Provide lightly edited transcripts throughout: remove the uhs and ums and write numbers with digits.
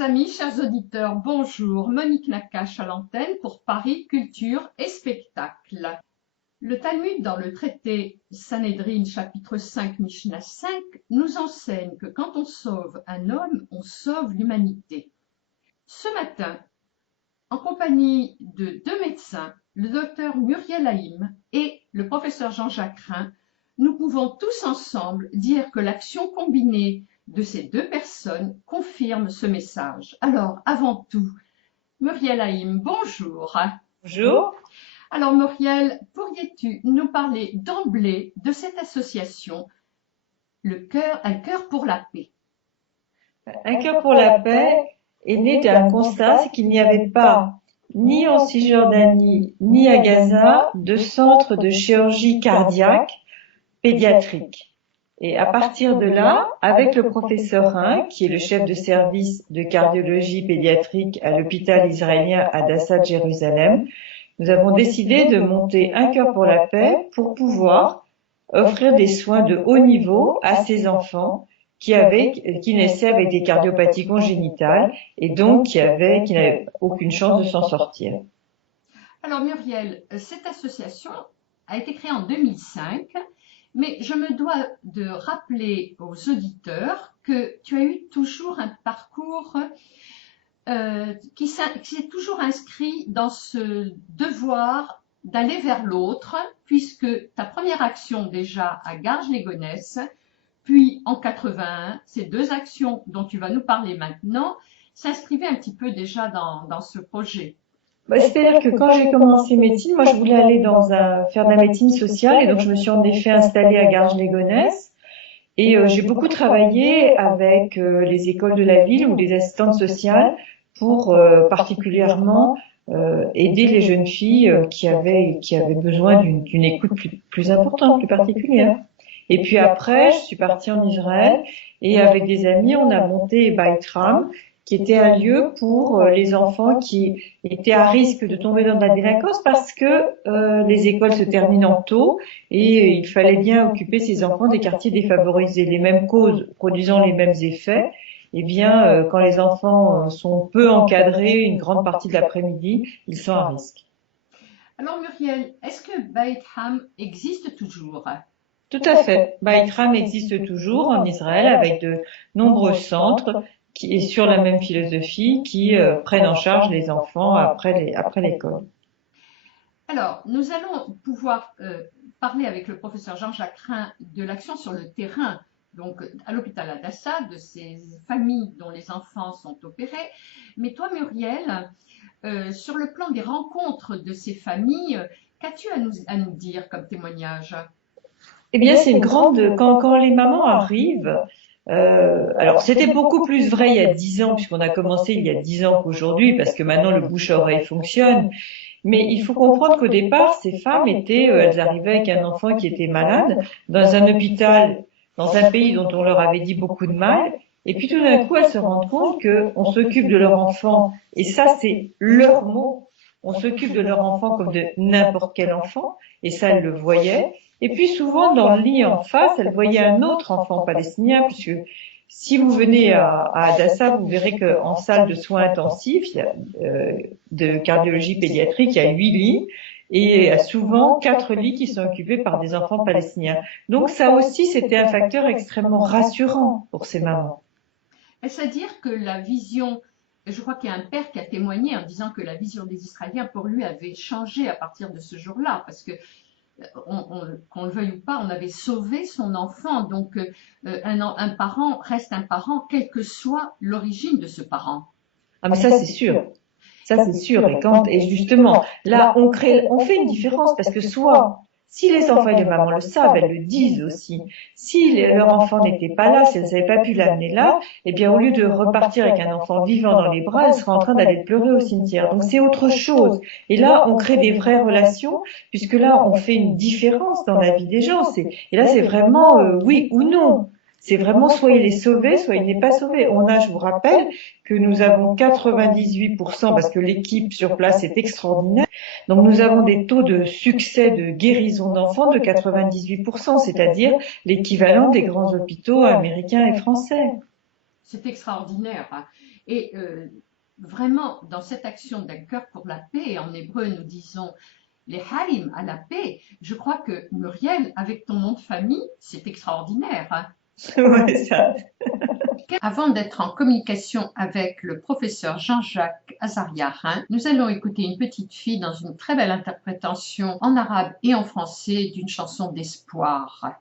Chers amis, chers auditeurs, bonjour. Monique Nakache à l'antenne pour Paris Culture et Spectacle. Le Talmud, dans le traité Sanhédrin, chapitre 5, Mishnah 5, nous enseigne que quand on sauve un homme, on sauve l'humanité. Ce matin, en compagnie de deux médecins, le docteur Muriel Haïm et le professeur Jean-Jacques Rhin, nous pouvons tous ensemble dire que l'action combinée de ces deux personnes confirme ce message. Alors, avant tout, Muriel Haïm, bonjour. Bonjour. Alors, Muriel, pourriez-tu nous parler d'emblée de cette association, Un cœur pour la paix? Un cœur pour la paix est né d'un constat, c'est qu'il n'y avait pas, ni en Cisjordanie, ni à Gaza, de centre de chirurgie cardiaque pédiatrique. Et à partir de là, avec le professeur Rhin, qui est le chef de service de cardiologie pédiatrique à l'hôpital israélien Hadassah de Jérusalem, nous avons décidé de monter Un cœur pour la paix pour pouvoir offrir des soins de haut niveau à ces enfants qui naissaient avec des cardiopathies congénitales et donc qui n'avaient aucune chance de s'en sortir. Alors Muriel, cette association a été créée en 2005, mais je me dois de rappeler aux auditeurs que tu as eu toujours un parcours qui s'est toujours inscrit dans ce devoir d'aller vers l'autre, puisque ta première action déjà à Garges-les-Gonesse, puis en 81, ces deux actions dont tu vas nous parler maintenant, s'inscrivaient un petit peu déjà dans ce projet. C'est-à-dire que quand j'ai commencé médecine, moi je voulais aller faire de la médecine sociale et donc je me suis en effet installée à Garges-les-Gonesse et j'ai beaucoup travaillé avec les écoles de la ville ou les assistantes sociales pour particulièrement aider les jeunes filles qui avaient besoin d'une écoute plus importante, plus particulière. Et puis après, je suis partie en Israël et avec des amis, on a monté Beit Ram, qui était un lieu pour les enfants qui étaient à risque de tomber dans la délinquance parce que les écoles se terminent tôt et il fallait bien occuper ces enfants des quartiers défavorisés. Les mêmes causes produisant les mêmes effets, eh bien, quand les enfants sont peu encadrés une grande partie de l'après-midi, ils sont à risque. Alors Muriel, est-ce que Beit Ham existe toujours? Tout à fait. Beit Ram existe toujours en Israël avec de nombreux centres qui est sur la même philosophie, qui prennent en charge les enfants après l'école. Alors, nous allons pouvoir parler avec le professeur Jean-Jacques Rhin de l'action sur le terrain, donc à l'hôpital Hadassah, de ces familles dont les enfants sont opérés. Mais toi, Muriel, sur le plan des rencontres de ces familles, qu'as-tu à nous dire comme témoignage? Eh bien, c'est une grande... Quand les mamans arrivent... alors, c'était beaucoup plus vrai il y a 10 ans, puisqu'on a commencé il y a 10 ans qu'aujourd'hui, parce que maintenant le bouche-à-oreille fonctionne. Mais il faut comprendre qu'au départ, ces femmes elles arrivaient avec un enfant qui était malade, dans un hôpital, dans un pays dont on leur avait dit beaucoup de mal, et puis tout d'un coup, elles se rendent compte qu'on s'occupe de leur enfant, et ça, c'est leur mot, on s'occupe de leur enfant comme de n'importe quel enfant, et ça, elles le voyaient. Et puis souvent, dans le lit en face, elle voyait un autre enfant palestinien, puisque si vous venez à Hadassah, vous verrez qu'en salle de soins intensifs, de cardiologie pédiatrique, il y a 8 lits, et il y a souvent 4 lits qui sont occupés par des enfants palestiniens. Donc ça aussi, c'était un facteur extrêmement rassurant pour ces mamans. Est-ce à dire que la vision, je crois qu'il y a un père qui a témoigné en disant que la vision des Israéliens pour lui avait changé à partir de ce jour-là, parce que qu'on le veuille ou pas, on avait sauvé son enfant. Donc, un parent reste un parent, quelle que soit l'origine de ce parent. Ah, mais ça, c'est sûr. Ça, c'est sûr. Et justement, là, on fait une différence parce que soit, si les enfants et les mamans le savent, elles le disent aussi. Si leur enfant n'était pas là, si elles n'avaient pas pu l'amener là, eh bien, au lieu de repartir avec un enfant vivant dans les bras, elles seraient en train d'aller pleurer au cimetière. Donc, c'est autre chose. Et là, on crée des vraies relations, puisque là, on fait une différence dans la vie des gens. Et là, c'est vraiment oui ou non. C'est vraiment soit il est sauvé, soit il n'est pas sauvé. Je vous rappelle que nous avons 98%, parce que l'équipe sur place est extraordinaire. Donc nous avons des taux de succès de guérison d'enfants de 98%, c'est-à-dire l'équivalent des grands hôpitaux américains et français. C'est extraordinaire. Et vraiment, dans cette action d'un cœur pour la paix, en hébreu nous disons les harim à la paix, je crois que Muriel, avec ton nom de famille, c'est extraordinaire. Hein. Ouais, ça. Avant d'être en communication avec le professeur Jean-Jacques Azariarin, nous allons écouter une petite fille dans une très belle interprétation en arabe et en français d'une chanson d'espoir.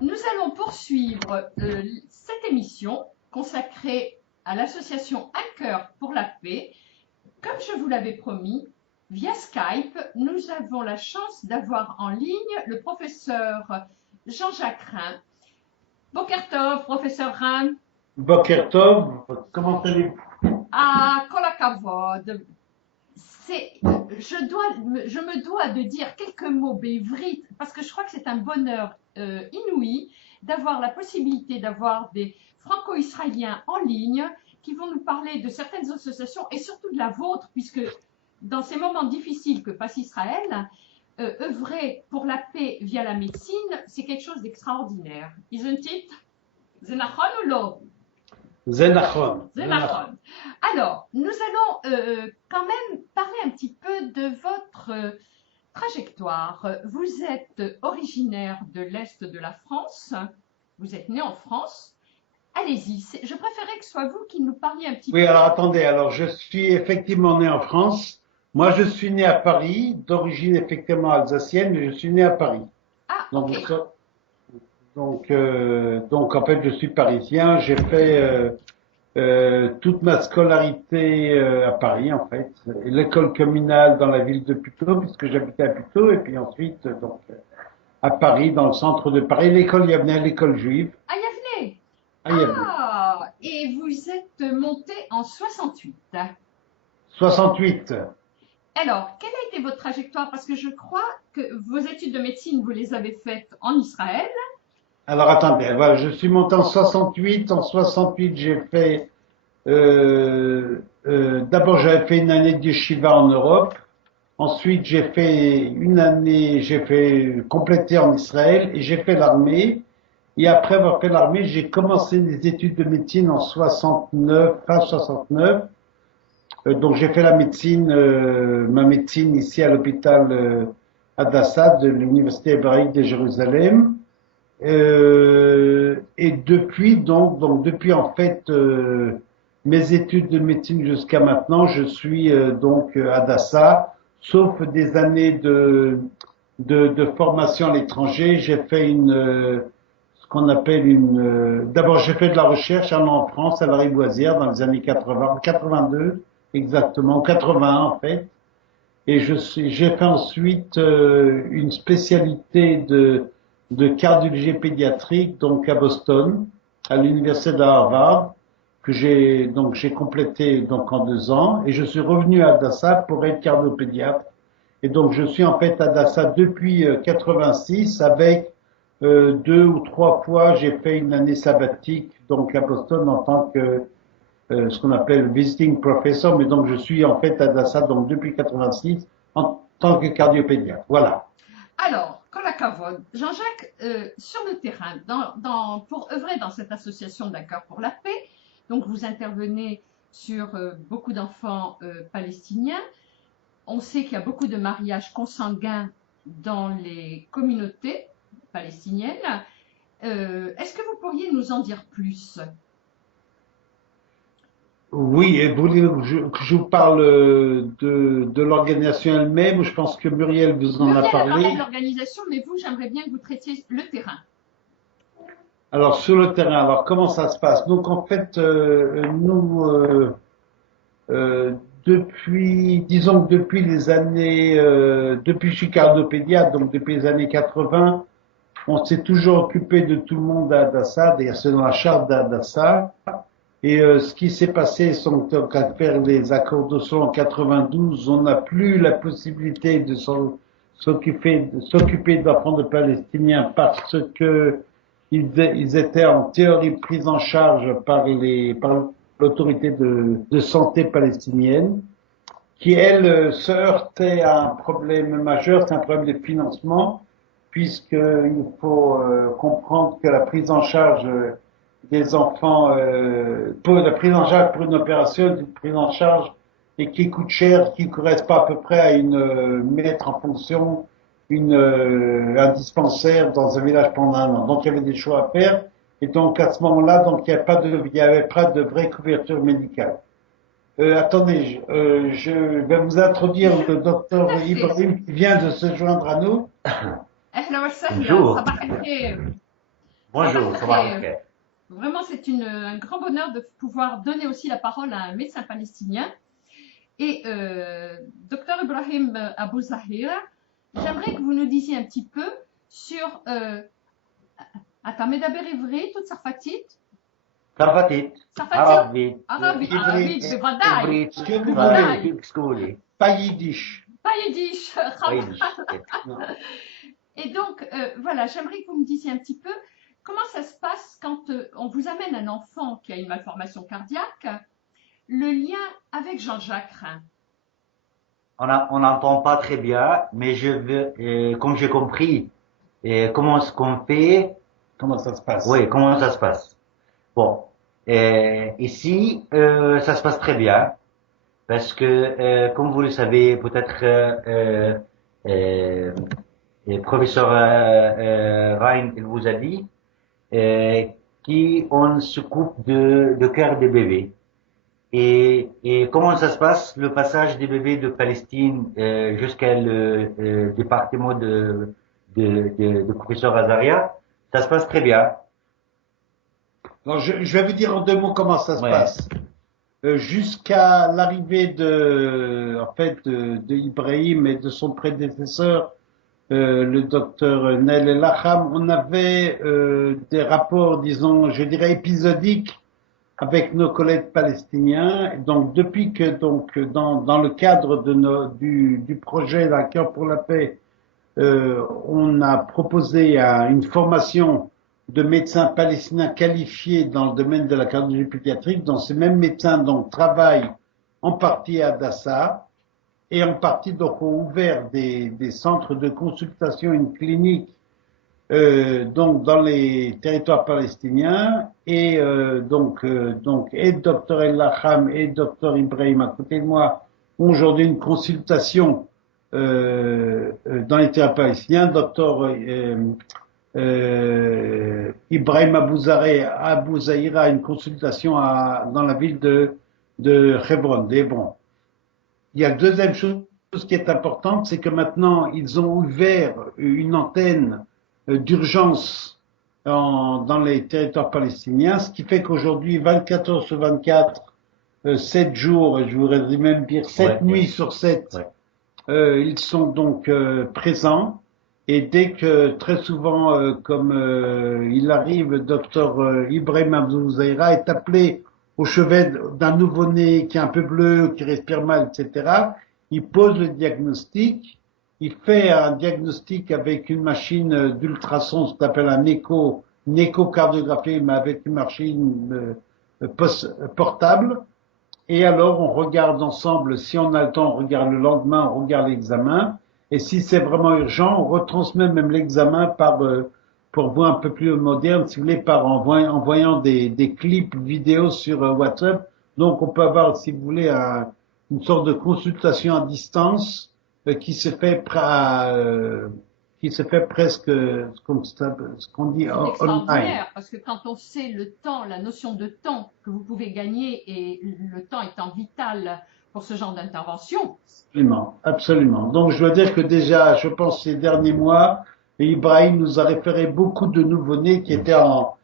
Nous allons poursuivre cette émission consacrée à l'association Un cœur pour la paix. Comme je vous l'avais promis, via Skype, nous avons la chance d'avoir en ligne le professeur Jean-Jacques Rein. Boker Tov, professeur Rein. Boker Tov, comment allez-vous? Ah, kol hakavod. C'est je me dois de dire quelques mots bévrit parce que je crois que c'est un bonheur inouï d'avoir la possibilité d'avoir des franco-israéliens en ligne qui vont nous parler de certaines associations et surtout de la vôtre, puisque dans ces moments difficiles que passe Israël, œuvrer pour la paix via la médecine, c'est quelque chose d'extraordinaire. Isn't it? Zenachon ou lo? Zenachon. Zenachon. Alors, nous allons quand même parler un petit peu de votre trajectoire. Vous êtes originaire de l'Est de la France, vous êtes né en France. Allez-y, je préférais que ce soit vous qui nous parliez un petit peu. Oui, alors attendez, alors je suis effectivement né en France. Moi, je suis né à Paris, d'origine effectivement alsacienne, mais je suis né à Paris. Ah, Donc, ok. donc en fait, je suis parisien. J'ai fait toute ma scolarité à Paris, en fait. L'école communale dans la ville de Puteaux, puisque j'habitais à Puteaux, et puis ensuite, à Paris, dans le centre de Paris, l'école Yavneh, l'école juive. Ah, Yavneh. À Yavneh. Ah, et vous êtes monté en 68. 68. Alors, quelle a été votre trajectoire? Parce que je crois que vos études de médecine, vous les avez faites en Israël. Alors attendez, voilà, je suis monté en 68. En 68, j'ai fait d'abord j'avais fait une année de yeshiva en Europe. Ensuite, j'ai fait une année, j'ai fait compléter en Israël et j'ai fait l'armée. Et après avoir fait l'armée, j'ai commencé les études de médecine en 69, fin 69. Donc j'ai fait la médecine, ma médecine ici à l'hôpital Hadassah de l'Université hébraïque de Jérusalem. Et depuis donc depuis en fait mes études de médecine jusqu'à maintenant, je suis donc à Dassa, sauf des années de formation à l'étranger. J'ai fait ce qu'on appelle d'abord j'ai fait de la recherche un an en France à la Rivoisière dans les années 80, 82 exactement, 81 en fait. Et j'ai fait ensuite une spécialité de cardiologie pédiatrique donc à Boston, à l'université de Harvard, que j'ai complété donc en 2 ans, et je suis revenu à Hadassah pour être cardiopédiatre. Et donc je suis en fait à Hadassah depuis 86, avec 2 ou 3 fois j'ai fait une année sabbatique donc à Boston en tant que ce qu'on appelle visiting professor, mais donc je suis en fait à Hadassah donc depuis 86 en tant que cardiopédiatre. Voilà. Alors, Kolakavod, Jean-Jacques, sur le terrain, pour œuvrer dans cette association d'un cœur pour la paix, donc vous intervenez sur beaucoup d'enfants palestiniens. On sait qu'il y a beaucoup de mariages consanguins dans les communautés palestiniennes. Est-ce que vous pourriez nous en dire plus? Oui, et vous voulez que je vous parle de l'organisation elle-même? Je pense que Muriel vous en a Muriel a parlé parlé. de l'organisation, mais vous, j'aimerais bien que vous traitiez le terrain. Alors sur le terrain, alors comment ça se passe? Donc en fait, nous disons que depuis les années, depuis que je suis cardiopédiatre, donc depuis les années 80, on s'est toujours occupé de tout le monde à Hadassah. D'ailleurs, c'est dans la charte d'Hadassah. Et ce qui s'est passé, donc à faire les accords d'Oslo en 92, on n'a plus la possibilité de s'occuper d'enfants de Palestiniens parce que ils étaient en théorie pris en charge par l'autorité de santé palestinienne, qui elle se heurtait à un problème majeur, c'est un problème de financement, puisqu'il faut comprendre que la prise en charge des enfants, pour la prise en charge pour une opération, une prise en charge et qui coûte cher, qui ne correspond pas à peu près à mettre en fonction un dispensaire dans un village pendant un an. Donc il y avait des choix à faire, et donc à ce moment-là, donc il n'y avait pas de vraie couverture médicale. Attendez, je vais vous introduire le docteur Ibrahim qui vient de se joindre à nous. Bonjour. Bonjour, Sabah al-Khair. Vraiment, c'est un grand bonheur de pouvoir donner aussi la parole à un médecin palestinien. Et docteur Ibrahim Abou Zahir, j'aimerais que vous nous disiez un petit peu sur אתה מדבר עברית או צרפתית? צרפתית, צרפתית? ערבית, ערבית, בוודאי. עברית, Ce que vous בוודאי. voulez. סקולי. Pas yiddish. pas yiddish. Pas yiddish. Et donc, voilà, j'aimerais que vous me disiez un petit peu comment ça se passe quand on vous amène un enfant qui a une malformation cardiaque, le lien avec Jean-Jacques Rhin. On n'entend pas très bien, mais comme j'ai compris, comment ce qu'on fait, Comment ça se passe? oui, comment ça se passe. Bon, ici, ça se passe très bien, parce que, comme vous le savez, peut-être, professeur Ryan, il vous a dit, qu'on s'occupe de cœur des bébés. Et comment ça se passe, le passage des bébés de Palestine jusqu'à le département de professeur Azaria, ça se passe très bien. Alors, je vais vous dire en 2 mots comment ça se Ouais. passe. Jusqu'à l'arrivée de Ibrahim et de son prédécesseur, le docteur Nail El-Acham, on avait des rapports, disons, je dirais épisodiques avec nos collègues palestiniens. Donc, depuis que dans le cadre du projet La Cœur pour la paix, on a proposé une formation de médecins palestiniens qualifiés dans le domaine de la cardiologie pédiatrique, dont ces mêmes médecins donc travaillent en partie à Adassa et en partie donc ont ouvert des centres de consultation, une clinique donc dans les territoires palestiniens et donc et Dr El-Lacham et Dr Ibrahim à côté de moi ont aujourd'hui une consultation dans les territoires palestiniens. Dr Ibrahim Abou Zahira a une consultation dans la ville de Hebron, d'Hébron. Il y a deuxième chose qui est importante, c'est que maintenant ils ont ouvert une antenne d'urgence dans les territoires palestiniens, ce qui fait qu'aujourd'hui, 24 heures sur 24, 7 jours, je voudrais même dire 7 nuits sur 7, ils sont donc présents. Et dès que, très souvent, comme il arrive, Dr Ibrahim Abou Zahira est appelé au chevet d'un nouveau-né qui est un peu bleu, qui respire mal, etc., il pose le diagnostic. Il fait un diagnostic avec une machine d'ultrason, ce qu'on appelle une échocardiographie, mais avec une machine portable. Et alors, on regarde ensemble, si on a le temps, on regarde le lendemain, on regarde l'examen. Et si c'est vraiment urgent, on retransmet même l'examen pour voix un peu plus moderne, si vous voulez, en voyant des clips vidéo sur WhatsApp. Donc, on peut avoir, si vous voulez, une sorte de consultation à distance qui se fait presque comme ce qu'on dit C'est online. extraordinaire, parce que quand on sait le temps, la notion de temps que vous pouvez gagner, et le temps étant vital pour ce genre d'intervention. Absolument, absolument. Donc, je dois dire que déjà, je pense ces derniers mois, Ibrahim nous a référé beaucoup de nouveau-nés qui étaient en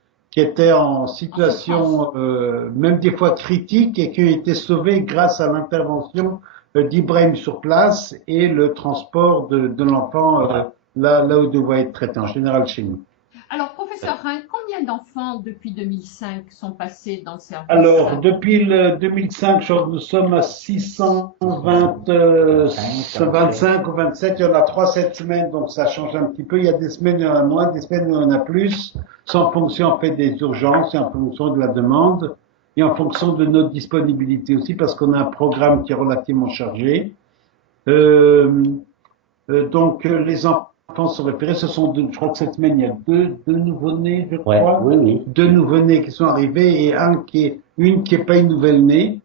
situation, même des fois critique, et qui ont été sauvés grâce à l'intervention d'Ibrahim sur place et le transport de l'enfant là où il doit être traité, en général chez nous. Alors, professeur Rhin, combien d'enfants depuis 2005 sont passés dans le service? Alors, depuis le 2005, nous sommes à 625 ou 27. Il y en a 3 cette semaine, donc ça change un petit peu. Il y a des semaines, il y en a moins, des semaines, il y en a plus. C'est en fonction, en fait, des urgences et en fonction de la demande et en fonction de notre disponibilité aussi, parce qu'on a un programme qui est relativement chargé. Donc, les enfants sont référés. Ce sont je crois que cette semaine, il y a deux nouveau-nés, je crois. Oui. 2 nouveau-nés qui sont arrivés et une qui est pas une nouvelle-née,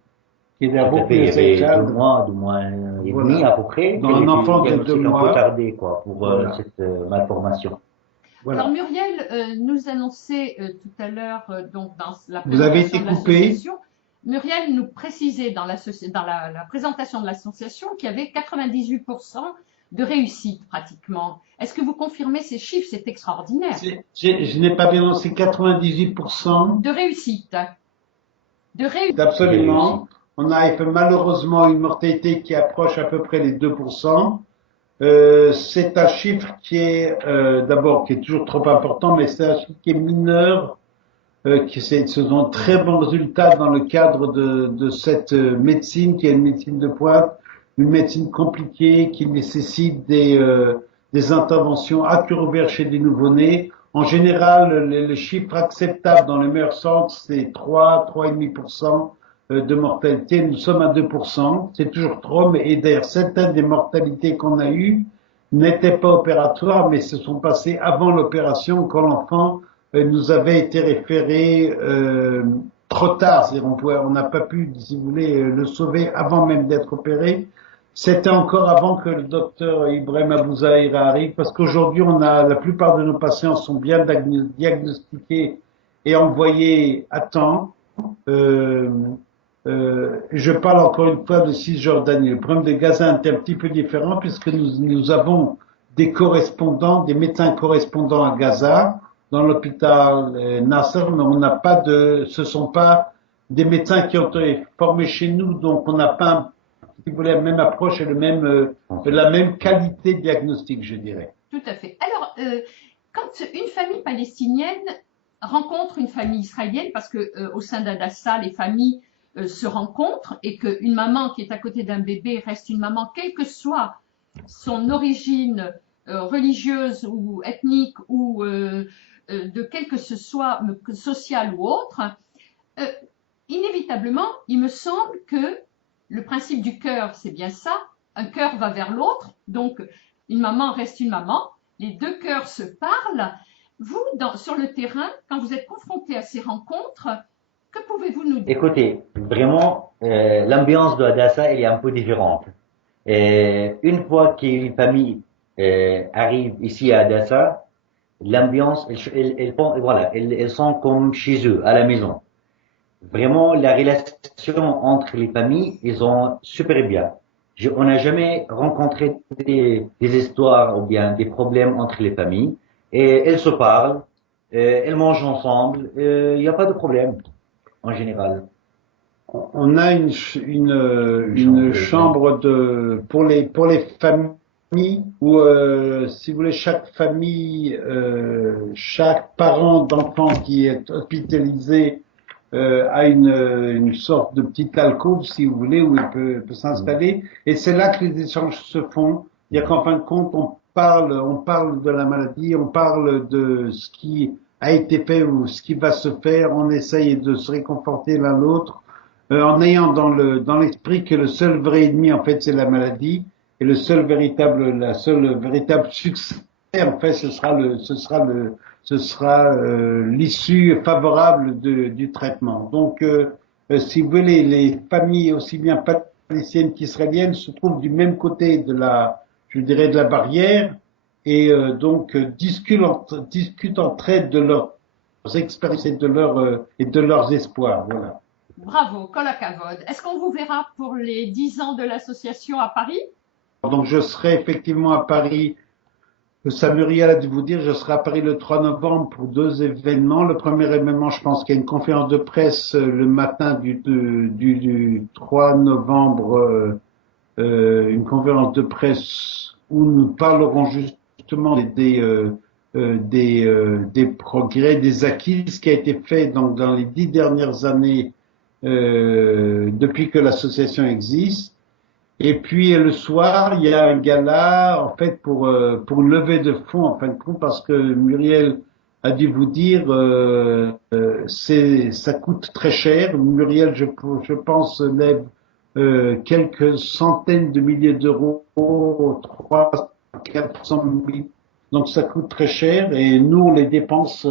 qui est d'abord Il y avait 2 mois et Voilà. demi à peu près. Dans un enfant de 2 mois. Un peu tardé, quoi, pour Voilà. cette malformation. Voilà. Alors Muriel nous annonçait tout à l'heure, donc dans la Vous avez présentation été de coupé. l'association, Muriel nous précisait dans la présentation de l'association qu'il y avait 98% de réussite pratiquement. Est-ce que vous confirmez ces chiffres? C'est extraordinaire. Je n'ai pas bien c'est 98%. De réussite. Absolument. On a malheureusement une mortalité qui approche à peu près les 2%. C'est un chiffre qui est d'abord qui est toujours trop important, mais c'est un chiffre qui est mineur, ce sont de très bons résultats dans le cadre de cette médecine qui est une médecine de pointe, une médecine compliquée qui nécessite des interventions à cœur ouvert chez des nouveau-nés. En général, le chiffre acceptable dans les meilleurs centres, c'est 3,5% de mortalité. Nous sommes à 2%. C'est toujours trop, mais et d'ailleurs, certaines des mortalités qu'on a eues n'étaient pas opératoires, mais se sont passées avant l'opération, quand l'enfant nous avait été référé trop tard. C'est-à-dire on n'a pas pu, si vous voulez, le sauver avant même d'être opéré. C'était encore avant que le docteur Ibrahim Abouzaïra arrive, parce qu'aujourd'hui, la plupart de nos patients sont bien diagnostiqués et envoyés à temps. Je parle encore une fois de Cisjordanie. Le problème de Gaza est un petit peu différent puisque nous avons des correspondants, des médecins correspondants à Gaza, dans l'hôpital Nasser, mais on n'a pas ce sont pas des médecins qui ont été formés chez nous, donc on n'a pas, si vous voulez, la même approche et la même qualité de diagnostic, je dirais. Tout à fait. Alors, quand une famille palestinienne rencontre une famille israélienne, parce que au sein d'Adassa, les familles se rencontrent et qu'une maman qui est à côté d'un bébé reste une maman, quelle que soit son origine religieuse ou ethnique ou de quel que ce soit, social ou autre, inévitablement, il me semble que le principe du cœur, c'est bien ça, un cœur va vers l'autre, donc une maman reste une maman, les deux cœurs se parlent. Vous, sur le terrain, quand vous êtes confronté à ces rencontres, que pouvez-vous nous dire? Écoutez, vraiment, l'ambiance de Hadassah, elle est un peu différente. Une fois qu'une famille arrive ici à Hadassah, l'ambiance, voilà, elles sont comme chez eux, à la maison. Vraiment, la relation entre les familles, ils sont super bien. On n'a jamais rencontré des histoires ou bien des problèmes entre les familles. Et elles se parlent, elles mangent ensemble, il n'y a pas de problème en général. On a une chambre pour les familles où, si vous voulez, chaque famille, chaque parent d'enfant qui est hospitalisé a une sorte de petite alcôve, si vous voulez, où il peut s'installer. Et c'est là que les échanges se font. Il y a qu'en fin de compte, on parle de la maladie, on parle de ce qui a été fait ou ce qui va se faire. On essaye de se réconforter l'un l'autre, en ayant dans l'esprit que le seul vrai ennemi, en fait, c'est la maladie. Et la seule véritable succès, en fait, ce sera l'issue favorable du traitement. Donc, si vous voulez, les familles aussi bien palestiniennes qu'israéliennes se trouvent du même côté je dirais, de la barrière, et donc discutent entre elles de leurs expériences et de leurs espoirs. Voilà. Bravo, Kol HaKavod. Est-ce qu'on vous verra pour les 10 ans de l'association à Paris? Donc, je serai effectivement à Paris. Muriel a dû vous dire, je serai à Paris le 3 novembre pour 2 événements. Le premier événement, je pense qu'il y a une conférence de presse le matin du 3 novembre, une conférence de presse où nous parlerons justement des progrès, des acquis, ce qui a été fait donc dans les 10 dernières années depuis que l'association existe. Et puis le soir, il y a un gala en fait pour lever de fonds en fin de compte, parce que Muriel a dû vous dire ça coûte très cher. Muriel, je pense, lève quelques centaines de milliers d'euros, 400 000. Donc ça coûte très cher et nous on les dépense,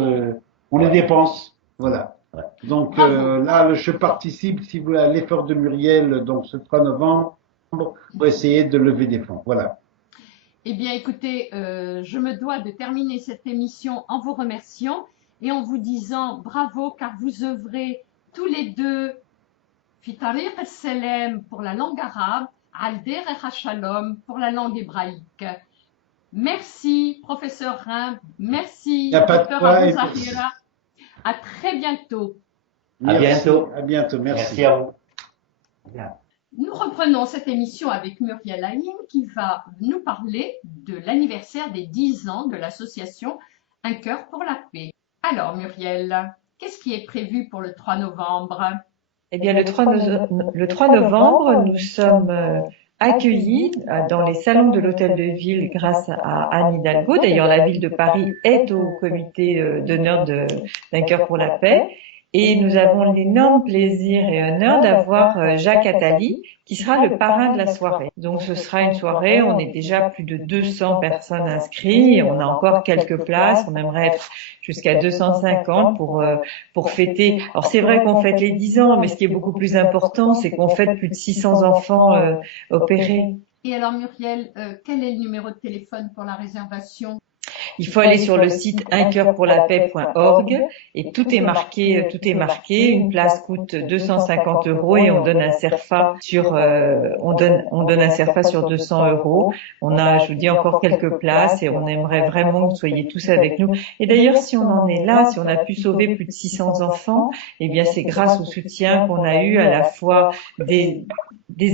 voilà. Donc là, je participe, si vous voulez, à l'effort de Muriel, donc ce 3 novembre, pour essayer de lever des fonds. Voilà. Eh bien, écoutez, je me dois de terminer cette émission en vous remerciant et en vous disant bravo, car vous œuvrez tous les deux Fitariq al-Selem pour la langue arabe, Alder Shalom pour la langue hébraïque. Merci, professeur Rimb. Merci, docteur Abou Zahira. À très bientôt. Merci. À bientôt. Merci. Merci à vous. Bien. Nous reprenons cette émission avec Muriel Haïm qui va nous parler de l'anniversaire des 10 ans de l'association Un cœur pour la paix. Alors Muriel, qu'est-ce qui est prévu pour le 3 novembre? Eh bien, le 3 novembre, nous sommes accueillis dans les salons de l'Hôtel de Ville grâce à Anne Hidalgo. D'ailleurs, la ville de Paris est au comité d'honneur d'un cœur pour la paix. Et nous avons l'énorme plaisir et honneur d'avoir Jacques Attali, qui sera le parrain de la soirée. Donc ce sera une soirée, on est déjà plus de 200 personnes inscrites, on a encore quelques places, on aimerait être jusqu'à 250 pour fêter. Alors c'est vrai qu'on fête les 10 ans, mais ce qui est beaucoup plus important, c'est qu'on fête plus de 600 enfants opérés. Et alors Muriel, quel est le numéro de téléphone pour la réservation? Il faut aller sur le site uncoeurpourlapaix.org et tout est marqué. Une place coûte 250 € et on donne un CERFA sur, on donne un CERFA sur 200 €. On a, je vous dis, encore quelques places et on aimerait vraiment que vous soyez tous avec nous. Et d'ailleurs, si on en est là, si on a pu sauver plus de 600 enfants, eh bien, c'est grâce au soutien qu'on a eu à la fois des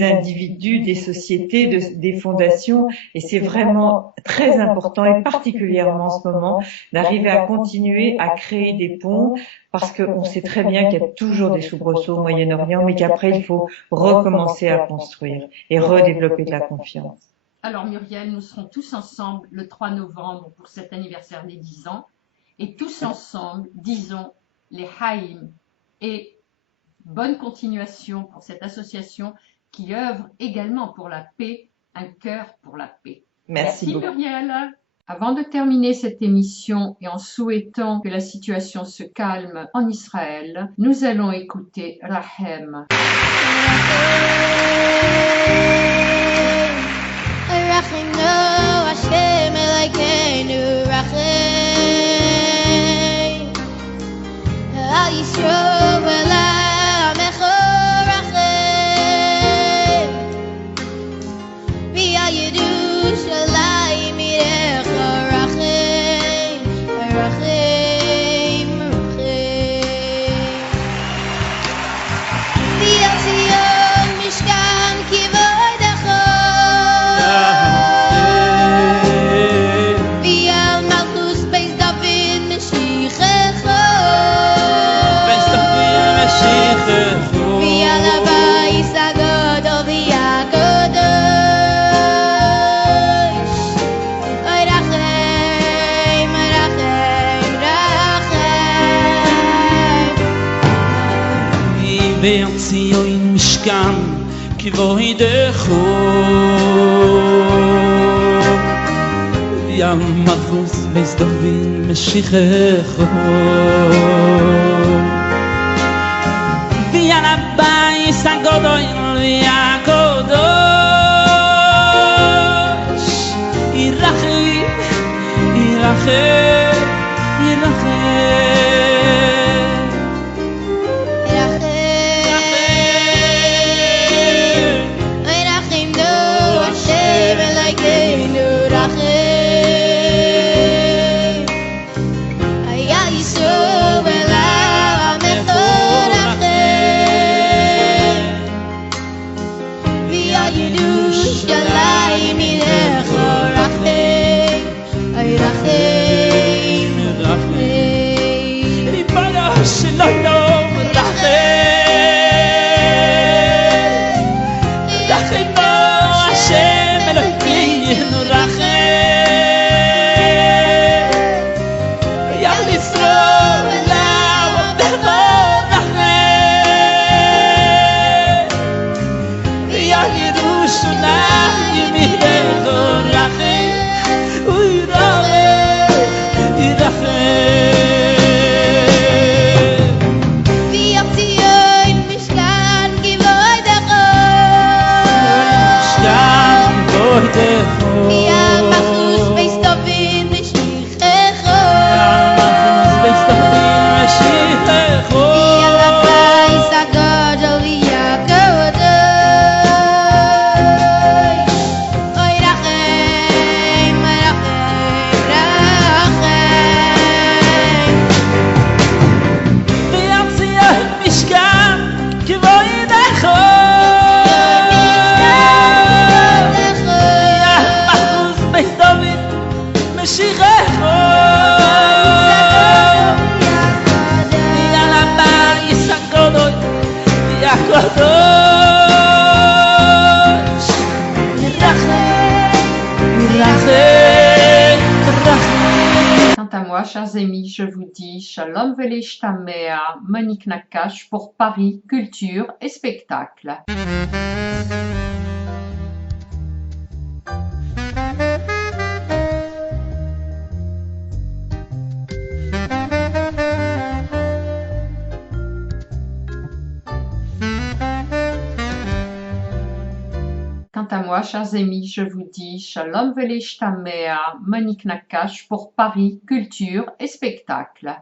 individus, des sociétés, des fondations, et c'est vraiment très important et particulièrement en ce moment d'arriver à continuer à créer des ponts parce qu'on sait très bien qu'il y a toujours des soubresauts au Moyen-Orient, mais qu'après il faut recommencer à construire et redévelopper de la confiance. Alors Muriel, nous serons tous ensemble le 3 novembre pour cet anniversaire des 10 ans et tous ensemble disons les Haïm et bonne continuation pour cette association qui œuvre également pour la paix, un cœur pour la paix. Merci beaucoup. Muriel. Avant de terminer cette émission et en souhaitant que la situation se calme en Israël, nous allons écouter Rahem. ציון משכן כבוידךו ים מלכוס בייס דוד משיחךו ויאל הבייס הגדול והקדוש ירחם ירחם ירחם chers amis, je vous dis Shalom Velishtamea, Monique Nakache pour Paris, Culture et Spectacle. Quant à moi, chers amis, je vous dis Shalom Velishtamea, Monique Nakache pour Paris, Culture et Spectacle.